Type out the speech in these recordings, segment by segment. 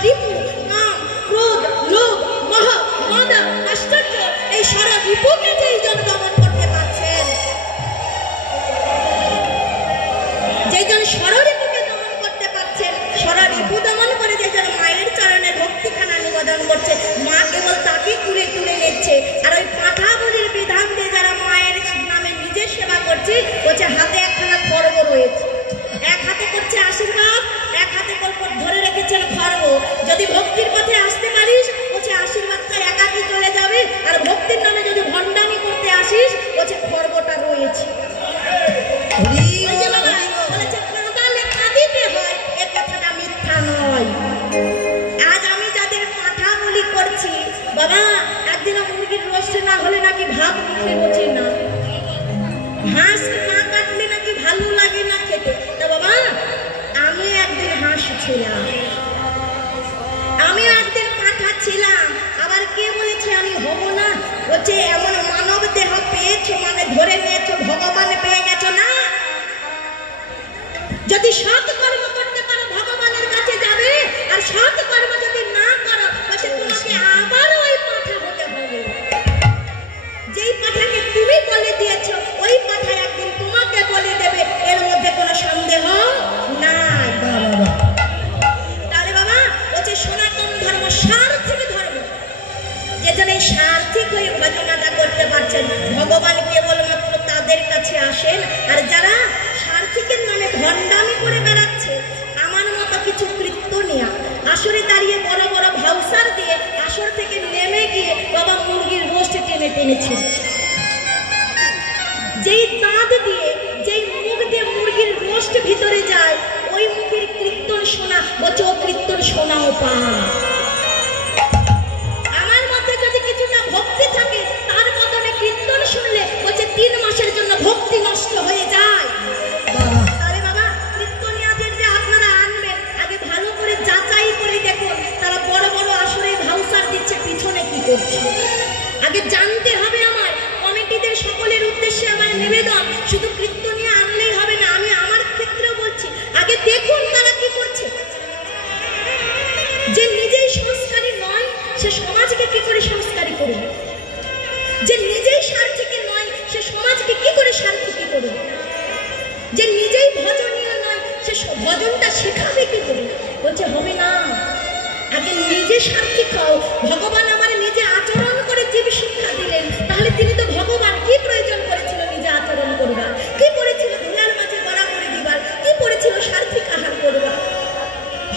ষড়রিপু কাম ক্রোধ লোভ মোহ মদ আশ্চর্য এই ষড়রিপুকে যেইজন দমন করতে পারছেন, যেইজন ষড়রিপুকে দমন করতে পারছেন, ষড়রিপু দমন করে যেজন মায়ের চরণে ভক্তিখানা নিবেদন করছে, মা কেবল তাকে কুলে তুলে নিচ্ছে। আর ওই পাঁঠাবলির বিধান দিয়ে যারা মায়ের নামে নিজের সেবা করছে, বলছে হাতে একখানা খড়গ রয়েছে, এক হাতে করছে আশীর্বাদ, এক হাতে ধরে রেখেছেন খড়গ। যদি ভক্তির পথে আসতে পারিস, বলছে আশীর্বাদটা একাকি চলে যাবে, আর ভক্তির নামে যদি ভণ্ডামি করতে আসিস, বলছে খড়গটা রয়েছে। আজ আমি যাদের পাঠা বলি করছি, বাবা একদিনও মুরগির রোস্ট না হলে নাকি ভাত মুখে রোচে না, হাঁস না কাটলে নাকি ভালো লাগে না খেতে। তা বাবা আমি একদিন হাঁস ছিলাম, আমি একদিন পাঠা ছিলাম। আবার কে বলেছে আমি হব না? বলছে এমন মানব দেহ পেয়েছো মানে ধরে নিয়েছো ভগবান পেয়ে গেছো না। যদি সৎ কর্ম করতে পারো ভগবানের কাছে যাবে, আর সৎ কর্ম যদি না করো তাহলে তোমাকে আবার ওই পাঠা হতে হবে। যেই পাঠাকে তুমি বলে দিয়েছো ওই পাঠা একদিন তোমাকে বলে দেবে, এর মধ্যে কোনো সন্দেহ নাই। তাহলে বাবা বলছে সনাতন ধর্ম সার্থিক ধর্ম, যেজন এই সার্থিক হয়ে ভজনাটা করতে পারছেন, ভগবান কেবলমাত্র তাদের কাছে আসেন। আর যারা সার্থিকের নামে ভণ্ডামি করে বেড়াচ্ছে, আমার মতো কিছু কীর্তনিয়া আসরে দাঁড়িয়ে বড় বড় ভাউসার দিয়ে আসর থেকে নেমে গিয়ে বাবা মুরগির রোস্ট টেনে টেনেছে, যেই দাঁত দিয়ে যেই মুখ দিয়ে মুরগির রোস্ট ভিতরে যায়, ওই মুখের কীর্তন শোনা, বলছে ও কীর্তন শোনাও পা। আমার মধ্যে যদি কিছুটা ভক্তি থাকে, তার বদলে কীর্তন শুনলে বলছে 3 মাসের জন্য ভক্তি নষ্ট হয়ে যায়। তাহলে বাবা কীর্তনিয়াদের যে আপনারা আনবেন, আগে ভালো করে যাচাই করে দেখুন তারা বড় বড় আসরে ভাউসার দিচ্ছে পিছনে কি করছে। আগে জানতে হবে। আমার কমিটিদের সকলের উদ্দেশ্যে আমার নিবেদন, শুধু কীর্তনিয়া আনলেই হবে না, আমি আমার ক্ষেত্রেও বলছি, আগে দেখুন তারা কি করছে। যে নিজেই সংস্কারী নয়, সে সমাজকে কি করে সংস্কারী করবে? যে নিজেই সার্থিক নয়, সে সমাজকে কি করে সার্থিক করবে? যে নিজেই ভজনীয় নয়, সে ভজনটা শেখাবে কি করে? বলছে হবে না, আগে নিজে সার্থিক হও। ভগবান আমার নিজে আচরণ করে জীব শিক্ষা দিলেন, তাহলে তিনি তো ভগবান কি প্রয়োজন করেছিল নিজে আচরণ করবার? কি করেছিল ধুলার মাঝে গড়া করে দিবার? কি করেছিল সার্থিক আহার করবার?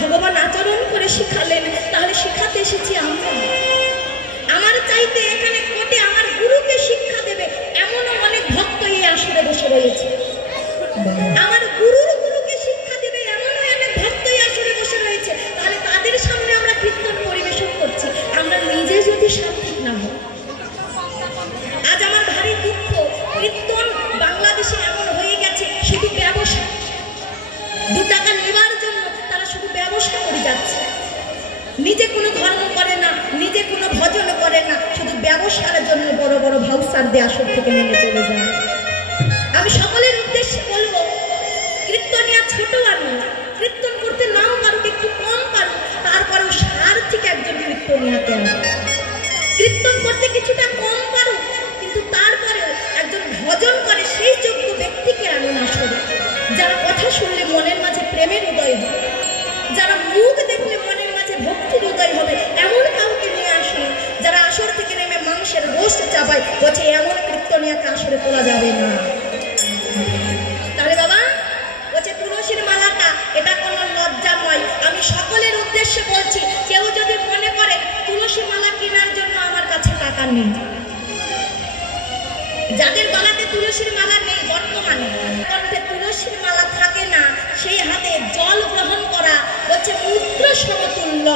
ভগবান আচরণ করে শিখালেন, তাহলে শিখাতে এসেছি আমরা। আমার চাইতে এখানে কোটে আমার গুরুকে শিক্ষা দেবে এমনও অনেক ভক্ত এই আসরে বসে রয়েছে। আমার গুরুর গুরুকে শিক্ষা দেবে এমনও অনেক ভক্ত এই আসরে বসে রয়েছে। তাহলে তাদের সামনে আমরা কীর্তন পরিবেশন করছি, আমরা নিজে যদি সার্থিক না হই। আজ আমার ভারী দুঃখ, কীর্তন বাংলাদেশে এমন হয়ে গেছে শুধু ব্যবসা। 2 টাকা নেবার জন্য তারা শুধু ব্যবসা করে যাচ্ছে, নিজে কোনো ধর্ম করে না, নিজে কোনো ভজন করে না, শুধু ব্যবসার জন্য বড় বড় ভাউসার দিয়ে আসর থেকে নেমে চলে যায়। আমি সকলের উদ্দেশ্যে বলবো, কীর্তনিয়া ছোট আনো, কীর্তন করতে নাও পারুক, একটু কম পারুক, তারপরেও সার্থিক একজন কীর্তনিয়া কেন? কীর্তন করতে কিছুটা কম পারুক, কিন্তু তারপরেও একজন ভজন করে সেই যোগ্য ব্যক্তিকে আনুন আসরে, যারা কথা শুনলে মনের মাঝে প্রেমের উদয় হবে, যারা মুখ দেখলে মনের মাঝে ভক্তির উদয় হবে, এমন কাউকে নিয়ে আসুন। যারা আসর থেকে নেমে মাংসের রোস্ট চাপায়, বলছে এমন কীর্তনিয়াকে আসরে তোলা যাবে না। তাহলে বাবা বলছে তুলসীর মালাটা এটা কোনো লজ্জা নয়। আমি সকলের উদ্দেশ্যে বলছি, কেউ যদি মনে করে তুলসী মালা কেনার জন্য আমার কাছে টাকা নেই, যাদের গলাতে তুলসীর মালা নেই, বর্তমানে কণ্ঠে তুলসীর মালা থাকে না, সেই হাতে জল গ্রহণ করা হচ্ছে মুদ্রা সমতুল্য।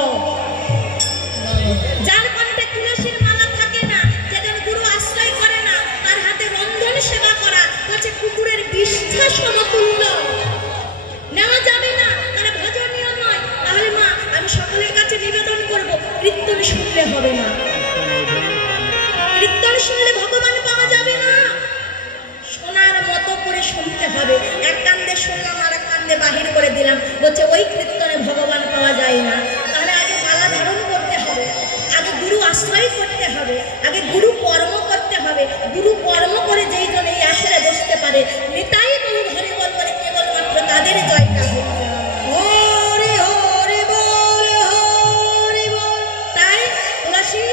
যার কণ্ঠে তুলসীর মালা থাকে না, যেজন গুরু আশ্রয় করে না, তার হাতে রন্ধন সেবা করা হচ্ছে কুকুরের বিষ্ঠা সমতুল্য। নেওয়া যাবে না, তারা ভজনীয় নয়। তাহলে মা আমি সকলের কাছে নিবেদন করব, কীর্তন শুনলে হবে না, কীর্তন শুনলে ভগবান পাওয়া যাবে না, শোনার মতো করে শুনতে হবে। এক কান্দে শুনলাম আর এক কান্দে বাহির করে দিলাম, বলছে ওই কীর্তনে ভগবান পাওয়া যায় না। তাহলে আগে আশ্রয় করতে হবে, আগে গুরু কর্ম করতে হবে। গুরু কর্ম করে যেই জন এই আসরে বসতে পারে, নিতাই গৌর হরি বল বলে কেবলমাত্র তাদের জয়টা হয়ে যায়। হরি হরি বল, হরি বল। তাই তুলসী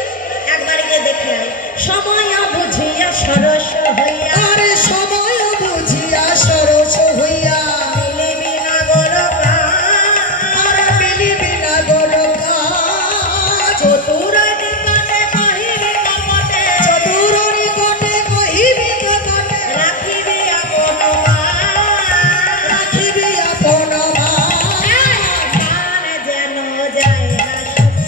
একবার গিয়ে দেখে আয়, সময় বুঝিয়া সরস হইয়া, আরে সময় বুঝিয়া সরস হইয়া, মিলিবি না গোলকা, আরে মিলিবি না গোলকা, চতুর নিকটে কহিবি কপটে, চতুর নিকটে কহিবি কপটে, রাখিবি আপন মান, রাখিবি আপন মান, মান যেন যায় না সতী,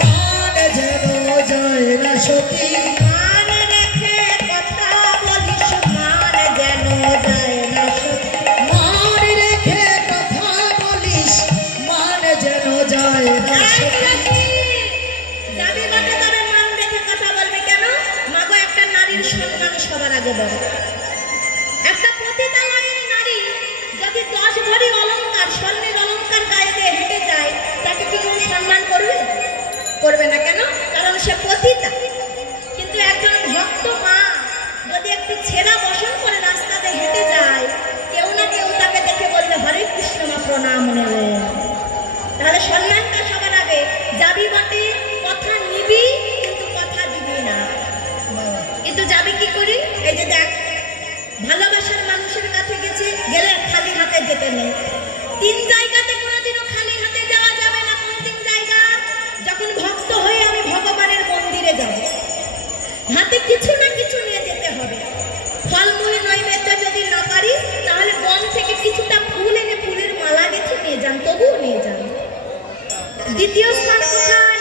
মান যেন যায় না সতী, মান রেখে কথা বলিস, মান যেন যায় না সতী। মান রেখে কথা বলিস, মান যেন যায় না সতী। যাবি বটে, তবে মান রেখে কথা বলবি কেন? মাগো, একটা নারীর সম্মান সবার আগে বড়। একটা পতিতালয়ের নারী যদি 10 ভরি অলংকার, স্বর্ণের অলংকার গায়ে দিয়ে হেঁটে যায়, তাকে কি কেউ সম্মান করবে? করবে না। কেন? কারণ সে পতিতা। কিন্তু একজন ভক্ত মা যদি একটি ছেঁড়া বসন করে রাস্তাতে হেঁটে যায়, কেউ না কেউ তাকে দেখে বলবে, হরে কৃষ্ণ মা প্রণাম নেবে। তাহলে সম্মানটা সবার আগে। যাবি বটে, কথা নিবি, কিন্তু কথা দিবি না। কিন্তু যাবি কি করি? এই যে দেখ, ভালোবাসার মানুষের কাছে গেলে খালি হাতে যেতে নেই। 3 জায়গাতে কোনোদিনও খালি হাতে যাওয়া যাবে না। কোন 3 জায়গা? যখন ভক্ত হয়ে আমি ভগবানের মন্দিরে যাব, হাতে কিছু না কিছু নিয়ে যেতে হবে। ফলমূল নৈবেদ্য যদি না পারি, তাহলে বন থেকে কিছুটা ফুল এনে ফুলের মালা গেঁথে নিয়ে যান, তবুও নিয়ে যান। দ্বিতীয় স্থান কোথায়?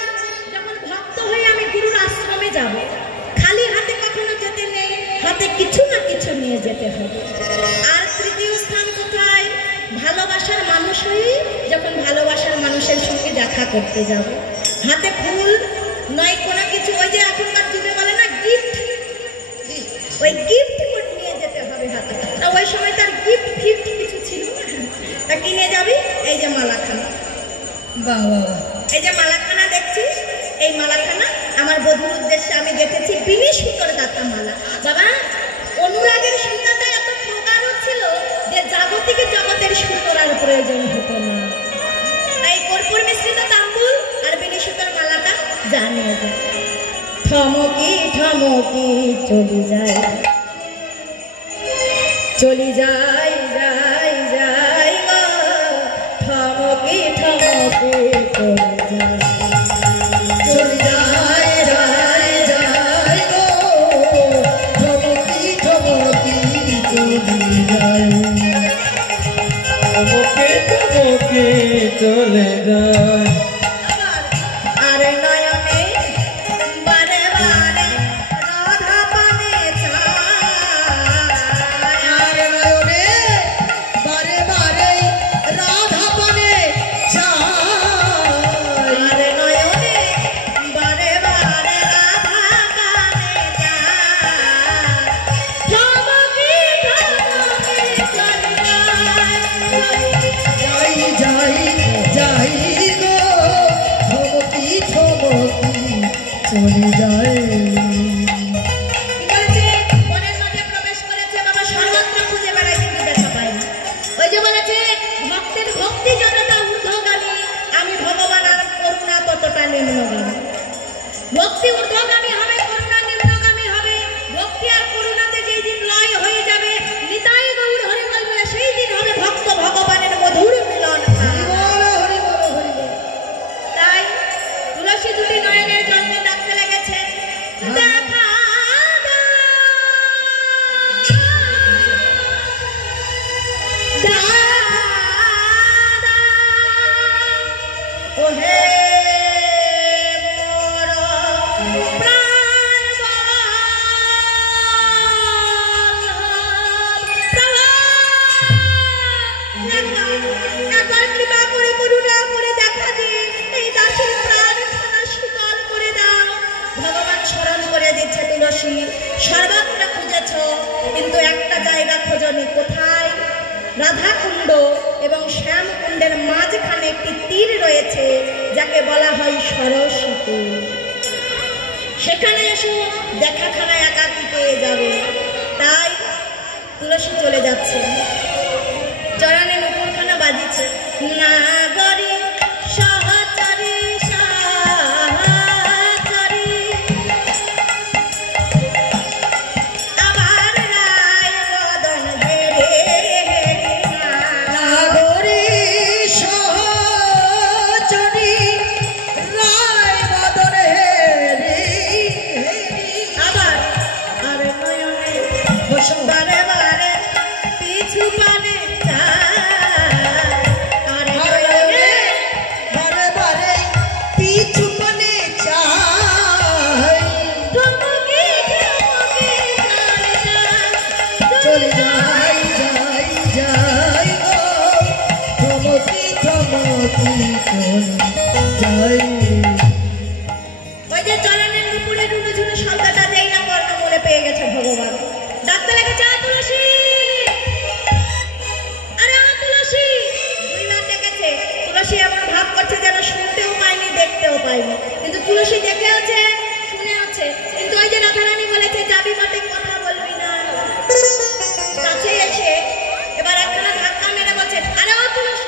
যখন ভক্ত হয়ে আমি গুরুর আশ্রমে যাব, খালি হাতে কখনো যেতে নেই, হাতে কিছু না কিছু নিয়ে যেতে হবে। আর তৃতীয় স্থান কোথায়? ভালোবাসার মানুষ হয়ে যখন ভালোবাসার মানুষের সঙ্গে দেখা করতে যাব, হাতে ফুল নয় কোনো কিছু, ওই যে এখনকার যুগে বলে না গিফট, ওই গিফট নিয়ে যেতে হবে হাতে। তা ওই সময় তার গিফট ফিফট কিছু ছিল না। তা কিনে যাবি? এই যে মালাখানা, বাবা, এই যে মালাখানা দেখছিস, এই মালাখানা আমার বধূর উদ্দেশ্যে আমি গেঁথেছি বিনি সুতোর গাঁথা মালা। বাবা, অনুরাগের সুতাটা এত প্রকারও ছিল যে জাগতিক জগতের সুতোর আর প্রয়োজন হতো না। তাই কর্পূর মিশ্রিত তাম্বুল আর বিনি সুতোর মালাটা জানিয়ে যায়। থমকি থমকি চলি যায়, চলি যায়, যাই যাই গো, থমকি থমকি চলি যায়, চলে যায় যায় যায় গো, থমকি থমকি চলে যায়, থমকে থমকে চলে যায়। আরে নয়নে বারে বারে রাধা পানে চায়, আর নয়নে বারে বারে রাধা পানে চায়, আরে নয়নে বারে বারে রাধা পানে চায়, থমকি থমকি চলি যায়, যাই যাই যাই গো, থমকি থমকি চলে যায়। বলেছে বনের মাঝে প্রবেশ করেছে, বাবা সর্বত্র খুঁজে বেড়ায় কিন্তু দেখা পায় না। ওই যে বলেছে, ভক্তের ভক্তি যতটা ঊর্ধ্বগামী, আমি ভগবান আর করুণা ততটা নিম্নগামী। ভক্তি ঊর্ধ্বগামী হবে, করুণা নিম্নগামী হবে। ভক্তি আর করুণাতে যেই দিন লয় হয়ে যাবে, নিতাই গৌর হরি বল বলে, সেই দিন হবে ভক্ত ভগবানের মধুর মিলন। হরি বল, হরি বল, হরি বল। তাই তুলসী দুটি নয়নের জন্মে ডাকতে লেগেছে, দেখা দাও, ওহে মোর একবার কৃপা করে করুণা করে দেখা দিয়ে এই দাসের প্রাণখানা শীতল করে দাও। ভগবান স্মরণ করে দিচ্ছে তুলসী, সর্বত্র খুঁজেছ কিন্তু একটা জায়গা খোঁজনি। কোথায়? রাধাকুণ্ড এবং শ্যামকুণ্ডের মাঝখানে একটি তীর রয়েছে, যাকে বলা হয় সরস্বতী। সেখানে এসে দেখা খানা একাকি পেয়ে যাবে। তাই তুলসী চলে যাচ্ছে, চরণে নুপুরখানা বাজিছে, নাগরী সহচরী সহচরী আবার রায় বদন হেরে নাগরী সহচরী রায় বদন হেরি আবার আরে নয়নে বারে বারে পিছু পানে আরে নয়নে বারে বারে পিছু পানে চাই ধমকে চলে যাই যাই যাই গো থমকি থমকি চলে যাই। ওই যে চরণের নুপুরে রুনুঝুনু শব্দটা দেই না কর্ণ মনে পেয়ে গেছে ভগবান। ডাকতে লেগেছে, তুলসী, আরে তুলসী, দুইবার ডেকেছে। তুলসী এমন ভাব করছে যেন শুনতেও পায়নি দেখতেও পায়নি, কিন্তু তুলসী দেখে আছে শুনে আছে। কিন্তু ওই যে রাধারানী বলেছে যাবি বটে কথা বলবি না, কাছে এসে এবার একখানা ধাক্কা মেরে বলছে, আরে ও তুলসী।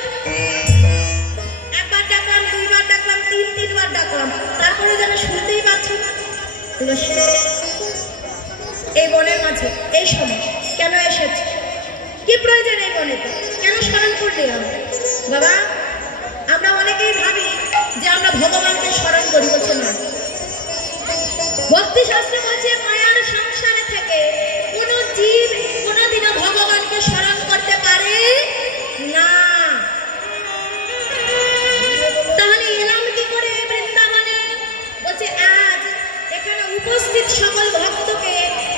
একবার ডাকলাম, দুইবার ডাকলাম, তিনবার ডাকলাম, তারপরে যেন শুনতেই পাচ্ছি না। তুলসী এই বনের মাঝে এই সময় কেন এসেছে? কি প্রয়োজন এই বনেতে? কেন স্মরণ করলে আমরা? বাবা, আমরা অনেকেই ভাবি যে আমরা ভগবানকে স্মরণ করি, বলছে না। ভক্তি শাস্ত্রে বলছে মায়ার সংসারে থেকে কোন জীব কোনদিনও ভগবানকে স্মরণ করতে পারে না। তাহলে এলাম কি করে বৃন্দাবনে? বলছে আজ এখানে উপস্থিত সকল ভক্তকে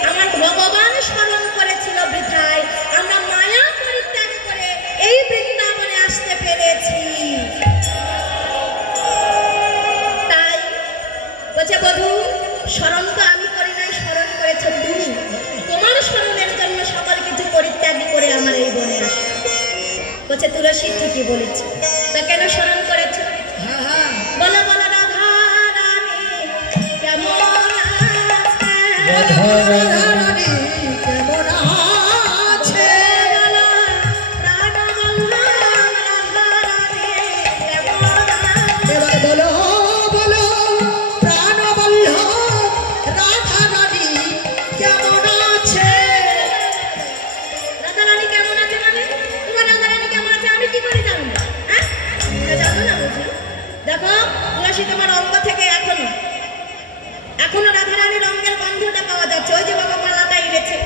আমার ভগবান স্মরণ করেছিল বৃথায়। আমরা মায়া পরিত্যাগ করে এই বৃন্দাবনে আসতে পেরেছি। তাই বলছে বধূ, স্মরণ তো আমি করি নাই, স্মরণ করেছ তুমি। তোমার স্মরণের জন্য সকল কিছু পরিত্যাগ করে আমার এই বনে আসা। বলছে তুলসী ঠিকই বলেছে, তা কেন স্মরণ করেছ? হ্যাঁ হ্যাঁ বলো বলো রাধা রানী কেমন আছে? রাধারানী কেমন আছে? বলো প্রাণবল্লভ রাধা রানী কেমন আছে? এবার বলো বলো প্রাণবল্লভ রাধারানী কেমন আছে? রাধা রানী কেমন আছে মানে? তোমার রাধা রানী কেমন আছে আমি কি করে জানবো? হ্যাঁ, তা জানো না বুঝি? দেখো তুলসী, তোমার অঙ্গ থেকে এখনো রাধা রানীর রঙের গন্ধটা পাওয়া যাচ্ছে। ওই যে বাবা মালাটা এনেছে,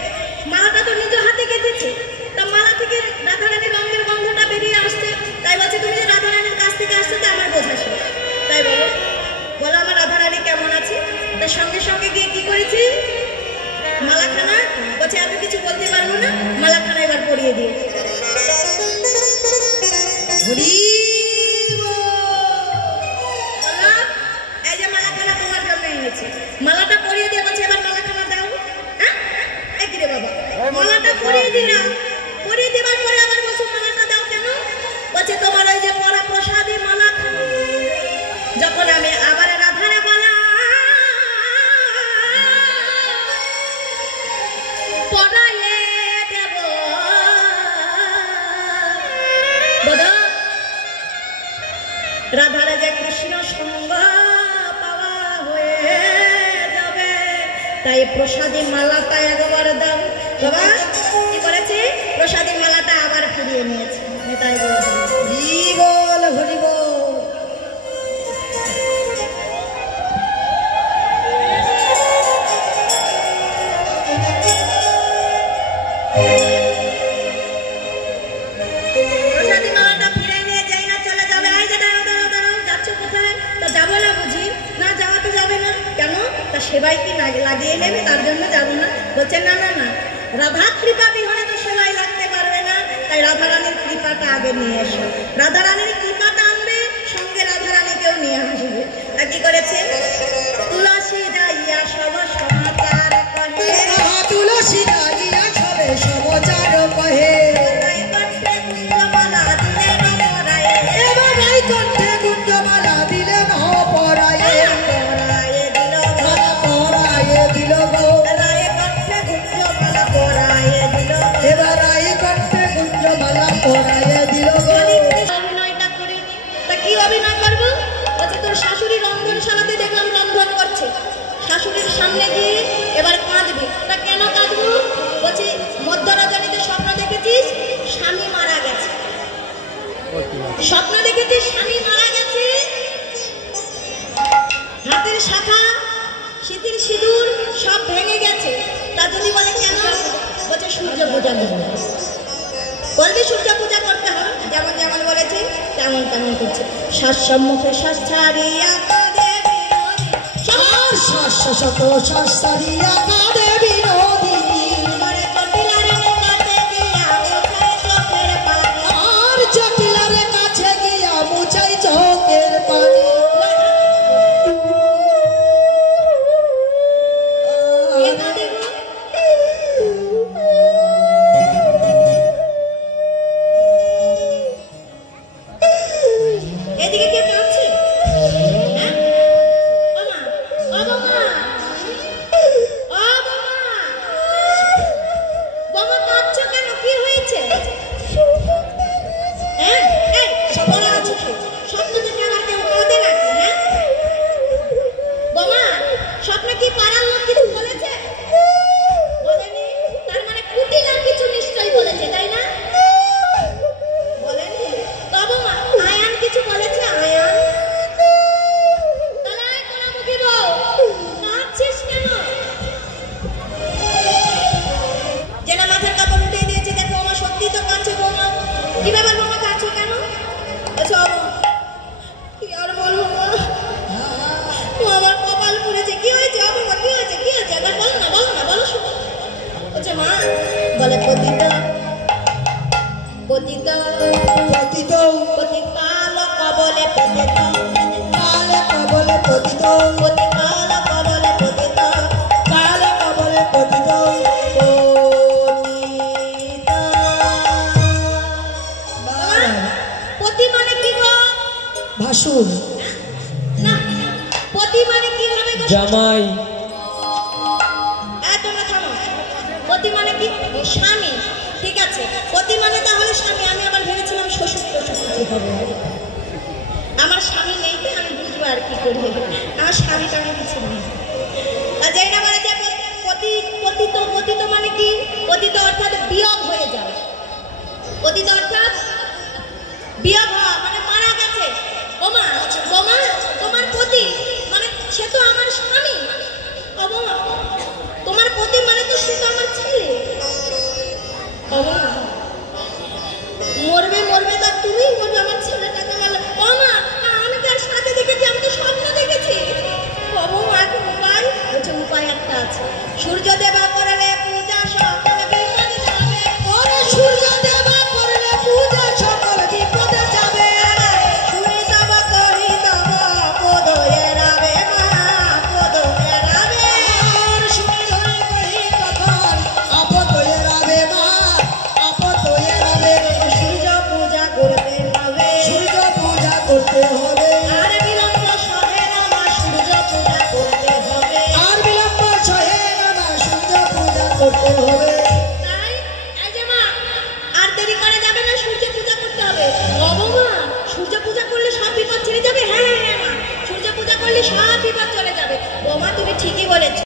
মালাটা তো নিজ হাতে গেঁথেছে, তা মালা থেকে রাধা রানীর রঙের গন্ধটা বেরিয়ে আসছে। তাই বলছে তুমি যে রাধা রানীর কাছ থেকে আসছো তা আমার বোঝা শেষ। তাই বলো বলো আমার রাধা রানী কেমন আছে? তার সঙ্গে সঙ্গে গিয়ে কি করেছি? মালাখানা। বলছে এত কিছু বলতে পারবো না, মালাখানা এবার পরিয়ে দিয়ে হরি বললাম, এই যে মালাখানা তোমার জন্য এনেছি। মালাটা পরিয়ে দিয়ে বলছে এবার মালাখানা দাও। হ্যাঁ, এই কি রে বাবা, মালাটা পরিয়ে দিলাম, পরিয়ে দেবার পরে আবার বলছো মালাটা দাও কেন? বলছে তোমার ওই যে পরা প্রসাদী মালাখানা যখন আমি আবার রাধারে বলা পরায়ে দেব, বোধ রাধারে যে কৃষ্ণ সঙ্গ পাওয়া হয়ে যাবে, তাই প্রসাদী মালাটা একবার দাও। বাবা কি করেছে? প্রসাদী মালাটা আবার ফিরিয়ে নিয়েছে। তাই বলছে হরি বল হরি বল। প্রসাদী মালাটা ফিরে নিয়ে যাই না, চলে যাবে। এই যে দাঁড়াও দাঁড়াও দাঁড়াও, যাচ্ছ কোথায়? তা যাবো না বুঝি? না যাওয়া তো যাবে না। কেন? তা সেবাই কি লাগিয়ে নেবে, তার জন্য যাবো না? বলছে না না না, রাধা কৃপা বিহনে তো সেবাই লাগতে পারবে না। তাই রাধা রানীর কৃপাটা আগে নিয়ে এসো। রাধা রানীর কৃপাটা আনবে, সঙ্গে রাধা রানীকেও নিয়ে আসবে। তা কি করেছে? তুলসী যাইয়া সব সমাচার কহে, তুলসী গাইয়া সবে সমাচার কহে, কুঞ্জমালা দিলে নমরায়ে, এবার কণ্ঠে কুঞ্জমালা দিলে ন পরায়ে, পরায়ে দিল পরায়ে স্বপ্ন দেখেছে স্বামী মারা গেছে, হাতের শাখা শীতের সিঁদুর সব ভেঙে গেছে। রাজনী বলে কেন? বলছে সূর্য পূজা করবে। বলবি সূর্য পূজা করতে হবে, যেমন যেমন বলেছে তেমন তেমন করছে। শ্বাস সম্মুখে শ্বাস ছাড়িয়া কাঁদে বিনোদিনী, আর শাশ্বত শাস্তারিয়া কাঁদে বিনোদিনী, তোমারে জটিলারে কাছে গিয়া মুছায় চোখের পানি। আর জটিলার কাছে গিয়া মুছাই চোখের পানি। কে কাঁদে গো? এদিকে কে কাঁদছে? হ্যাঁ? ও মা, ও বৌমা, ও বৌমা, বৌমা কাঁদছো কেন? কি হয়েছে? হ্যাঁ? এই, বলা আছে কি? স্বপ্ন দেখে আবার কেউ কাঁদে নাকি? হ্যাঁ? বৌমা, স্বপ্নে কি পাড়ার লোক কিছু বলেছে? বলেনি? তার মানে কুটিলার কিছু নিশ্চয়ই বলেছে, তাই না? বলেনি? তবে মা, আয়ান কিছু বলেছে? আয়ান? তাহলে আয় কোনামুখী বউ, কাঁদছিস কেন? জেনা মাথার কাপড় উঠিয়ে দিয়েছে, দেখো আমার সত্যি তো কাঁদছে বৌমা। কি ব্যাপার বৌমা, কাঁদছো কেন? আচ্ছা কি আর বলবো মা, ও আমার কপাল পুড়েছে। কি হয়েছে বাবা, কি হয়েছে? কি হয়েছে? এবার বলো না, বলো না, বলো শুনো। বলছে মা, বলে পতিত পতিত পতিত পতিকাল কবলে পতিত, কালে কবলে পতিত, পতিকাল কবলে পতিত, কালে কবলে পতিত, পতি মানে কি গো? ভাসুর, না, পতি মানে কি হবে গো? জামাই, তোমরা থামো। পতি মানে কি? স্বামী। ঠিক আছে, পতি মানে তাহলে স্বামী। আমি আবার ভেবেছিলাম শ্বশুর শ্বশুর কিছু হবে। আমার স্বামী নেই তো, আমি বুঝবো আর কি করবো। আমার স্বামী টামী কিছু নেই। আর যাই না বলে যে পতিত, পতিত মানে কি? পতিত অর্থাৎ বিয়োগ হয়ে যাবে। পতিত অর্থাৎ